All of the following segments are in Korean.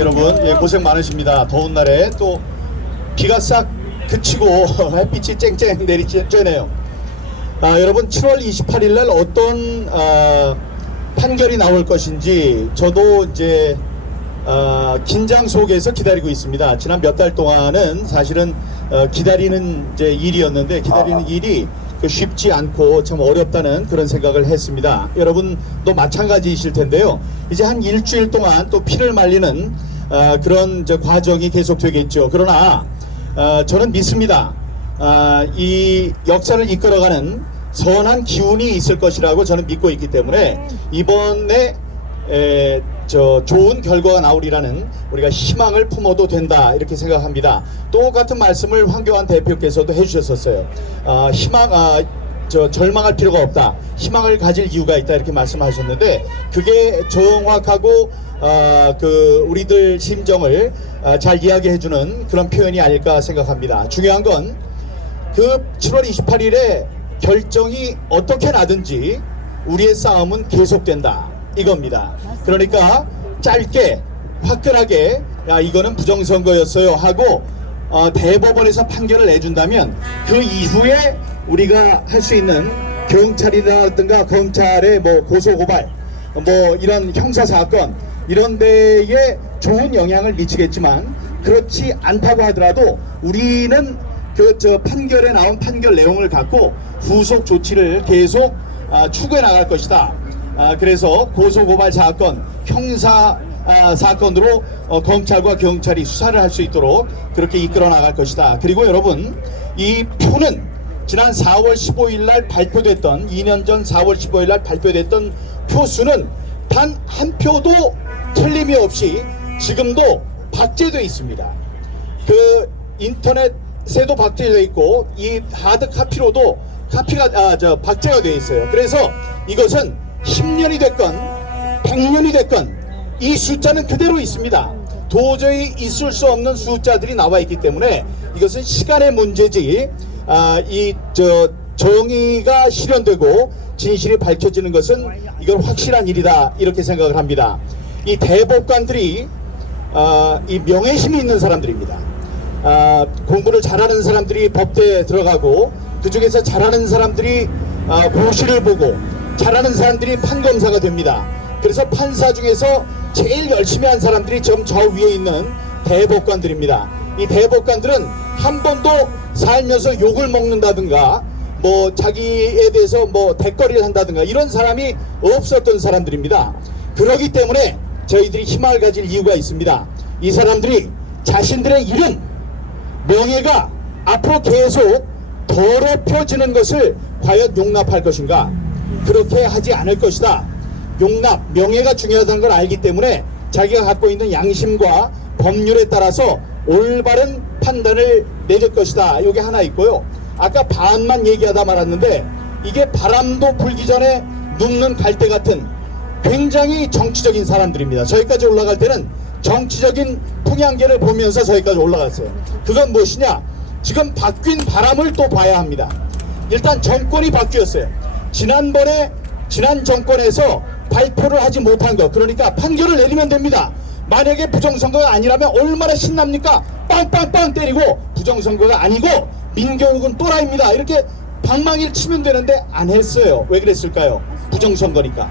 여러분, 예, 고생 많으십니다. 더운 날에 또 비가 싹 그치고 햇빛이 쨍쨍 내리쬐네요. 여러분, 7월 28일 날 어떤 판결이 나올 것인지 저도 이제 긴장 속에서 기다리고 있습니다. 지난 몇 달 동안은 사실은 기다리는 이제 일이었는데, 기다리는 일이 쉽지 않고 참 어렵다는 그런 생각을 했습니다. 여러분도 마찬가지이실 텐데요. 이제 한 일주일 동안 또 피를 말리는 그런 이제 과정이 계속되겠죠. 그러나 저는 믿습니다. 이 역사를 이끌어가는 선한 기운이 있을 것이라고 저는 믿고 있기 때문에 이번에 좋은 결과가 나오리라는 우리가 희망을 품어도 된다, 이렇게 생각합니다. 똑같은 말씀을 황교안 대표께서도 해주셨었어요. 절망할 필요가 없다, 희망을 가질 이유가 있다, 이렇게 말씀하셨는데 그게 정확하고 우리들 심정을 잘 이야기해주는 그런 표현이 아닐까 생각합니다. 중요한 건 그 7월 28일에 결정이 어떻게 나든지 우리의 싸움은 계속된다, 이겁니다. 그러니까 짧게 화끈하게 이거는 부정선거였어요 하고 대법원에서 판결을 내준다면 그 이후에 우리가 할 수 있는 경찰이라든가 검찰의 뭐 고소고발, 뭐 이런 형사사건 이런 데에 좋은 영향을 미치겠지만, 그렇지 않다고 하더라도 우리는 판결에 나온 판결 내용을 갖고 후속 조치를 계속 추구해 나갈 것이다. 그래서 고소고발 사건, 형사 사건으로 검찰과 경찰이 수사를 할 수 있도록 그렇게 이끌어 나갈 것이다. 그리고 여러분, 이 표는 지난 4월 15일 날 발표됐던, 2년 전 4월 15일 날 발표됐던 표수는 단 한 표도 틀림이 없이 지금도 박제되어 있습니다. 그 인터넷에도 박제되어 있고 이 하드 카피로도 박제가 되어 있어요. 그래서 이것은 10년이 됐건 100년이 됐건 이 숫자는 그대로 있습니다. 도저히 있을 수 없는 숫자들이 나와 있기 때문에 이것은 시간의 문제지, 정의가 실현되고 진실이 밝혀지는 것은 이건 확실한 일이다, 이렇게 생각을 합니다. 이 대법관들이 이 명예심이 있는 사람들입니다. 공부를 잘하는 사람들이 법대에 들어가고, 그 중에서 잘하는 사람들이 고시를 보고, 잘하는 사람들이 판검사가 됩니다. 그래서 판사 중에서 제일 열심히 한 사람들이 지금 저 위에 있는 대법관들입니다. 이 대법관들은 한 번도 살면서 욕을 먹는다든가 뭐 자기에 대해서 뭐 대거리를 한다든가 이런 사람이 없었던 사람들입니다. 그렇기 때문에 저희들이 희망을 가질 이유가 있습니다. 이 사람들이 자신들의 이름, 명예가 앞으로 계속 더럽혀지는 것을 과연 용납할 것인가? 그렇게 하지 않을 것이다. 용납, 명예가 중요하다는 걸 알기 때문에 자기가 갖고 있는 양심과 법률에 따라서 올바른 판단을 내릴 것이다. 이게 하나 있고요. 아까 반만 얘기하다 말았는데, 이게 바람도 불기 전에 눕는 갈대 같은 굉장히 정치적인 사람들입니다. 저기까지 올라갈 때는 정치적인 풍향계를 보면서 저기까지 올라갔어요. 그건 무엇이냐? 지금 바뀐 바람을 또 봐야 합니다. 일단 정권이 바뀌었어요. 지난 정권에서 발표를 하지 못한 것, 그러니까 판결을 내리면 됩니다. 만약에 부정선거가 아니라면 얼마나 신납니까? 빵빵빵 때리고 부정선거가 아니고 민경욱은 또라이입니다, 이렇게 방망이를 치면 되는데 안 했어요. 왜 그랬을까요? 부정선거니까.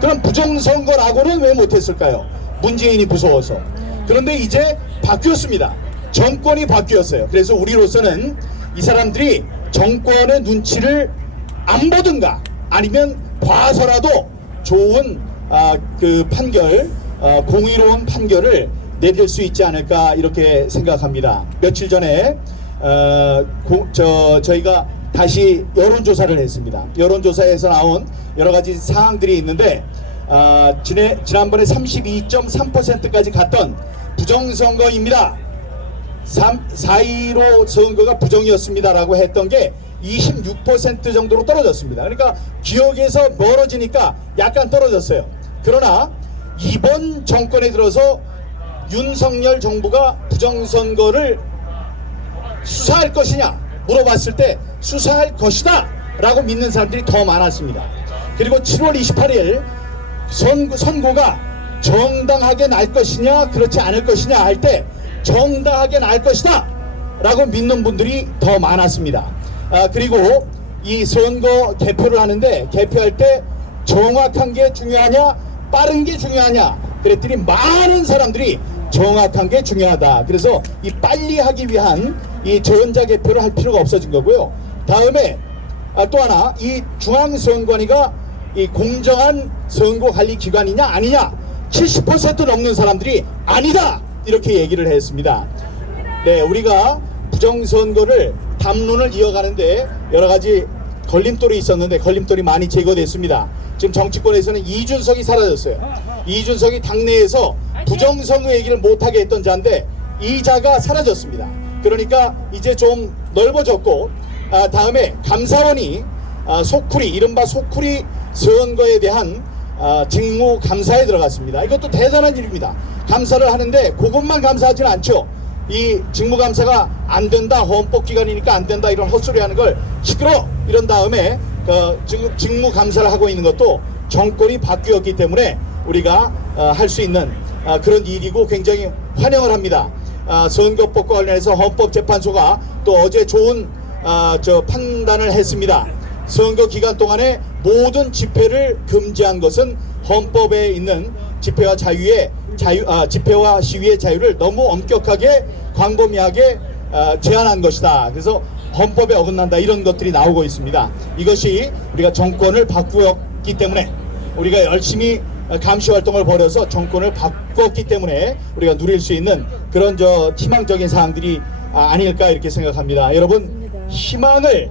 그럼 부정선거라고는 왜 못했을까요? 문재인이 무서워서. 그런데 이제 바뀌었습니다. 정권이 바뀌었어요. 그래서 우리로서는 이 사람들이 정권의 눈치를 안 보든가 아니면 봐서라도 좋은 판결, 공의로운 판결을 내릴 수 있지 않을까, 이렇게 생각합니다. 며칠 전에 저희가 다시 여론조사를 했습니다. 여론조사에서 나온 여러 가지 사항들이 있는데, 지난번에 32.3%까지 갔던 부정선거입니다. 4.15 선거가 부정이었습니다라고 했던 게 26% 정도로 떨어졌습니다. 그러니까 기억에서 멀어지니까 약간 떨어졌어요. 그러나 이번 정권에 들어서 윤석열 정부가 부정선거를 수사할 것이냐 물어봤을 때 수사할 것이다 라고 믿는 사람들이 더 많았습니다. 그리고 7월 28일 선고가 정당하게 날 것이냐 그렇지 않을 것이냐 할 때 정당하게 날 것이다 라고 믿는 분들이 더 많았습니다. 그리고 이 선거 개표를 하는데 개표할 때 정확한 게 중요하냐 빠른 게 중요하냐 그랬더니 많은 사람들이 정확한 게 중요하다. 그래서 이 빨리 하기 위한 이 전자개표를 할 필요가 없어진 거고요. 다음에 또 하나 이 중앙선관위가 이 공정한 선거관리기관이냐 아니냐 70% 넘는 사람들이 아니다 이렇게 얘기를 했습니다. 네, 우리가 부정선거를 담론을 이어가는데 여러가지 걸림돌이 있었는데 걸림돌이 많이 제거됐습니다. 지금 정치권에서는 이준석이 사라졌어요. 이준석이 당내에서 부정선거 얘기를 못하게 했던 자인데 이 자가 사라졌습니다. 그러니까 이제 좀 넓어졌고 다음에 감사원이 소쿠리 이른바 소쿠리 선거에 대한 직무감사에 들어갔습니다. 이것도 대단한 일입니다. 감사를 하는데 그것만 감사하지는 않죠. 이 직무감사가 안 된다 헌법기관이니까 안 된다 이런 헛소리 하는 걸 시끄러 이런 다음에 직무감사를 하고 있는 것도 정권이 바뀌었기 때문에 우리가 할 수 있는 그런 일이고 굉장히 환영을 합니다. 선거법과 관련해서 헌법재판소가 또 어제 좋은 판단을 했습니다. 선거 기간 동안에 모든 집회를 금지한 것은 헌법에 있는 집회와 집회와 시위의 자유를 너무 엄격하게 광범위하게 제한한 것이다. 그래서 헌법에 어긋난다 이런 것들이 나오고 있습니다. 이것이 우리가 정권을 바꾸었기 때문에 우리가 열심히 감시 활동을 벌여서 정권을 바꿨기 때문에 우리가 누릴 수 있는 그런 희망적인 사항들이 아닐까 이렇게 생각합니다. 여러분 희망을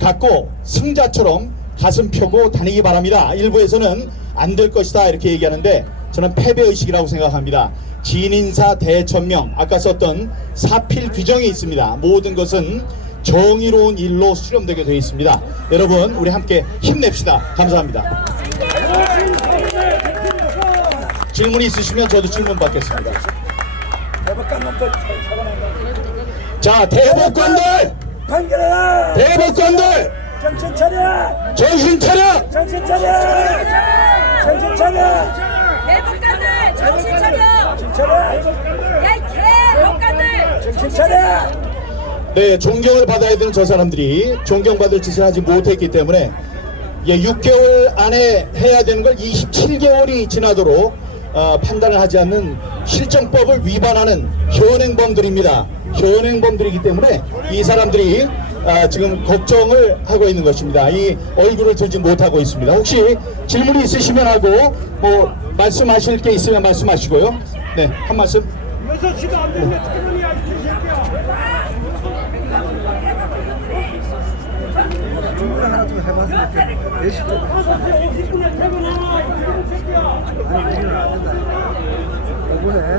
갖고 승자처럼 가슴 펴고 다니기 바랍니다. 일부에서는 안 될 것이다 이렇게 얘기하는데 저는 패배의식이라고 생각합니다. 진인사 대천명 아까 썼던 사필 규정이 있습니다. 모든 것은 정의로운 일로 수렴되게 되어 있습니다. 여러분 우리 함께 힘냅시다. 감사합니다. 질문이 있으시면 저도 질문 받겠습니다. 자, 대법관들! 판결해라! 대법관들! 정신 차려! 정신 차려! 정신 차려! 정신 차려! 대법관들 정신 차려! 정신 차려! 야, 이 개법관들! 정신 차려! 네, 존경을 받아야 되는 저 사람들이 존경받을 짓을 하지 못했기 때문에 6개월 안에 해야 되는 걸 27개월이 지나도록 판단을 하지 않는 실정법을 위반하는 현행범들입니다. 현행범들이기 때문에 이 사람들이 지금 걱정을 하고 있는 것입니다. 이 얼굴을 들지 못하고 있습니다. 혹시 질문이 있으시면 하고 뭐 말씀하실 게 있으면 말씀하시고요. 네, 한 말씀. 6시가 안 되면 퇴근이야 이 새끼야. 하나 좀 해봤으면 좋겠는데 4시 좀 50분에 퇴근하라 이 새끼야. 아니 우리는 안 된다 이번에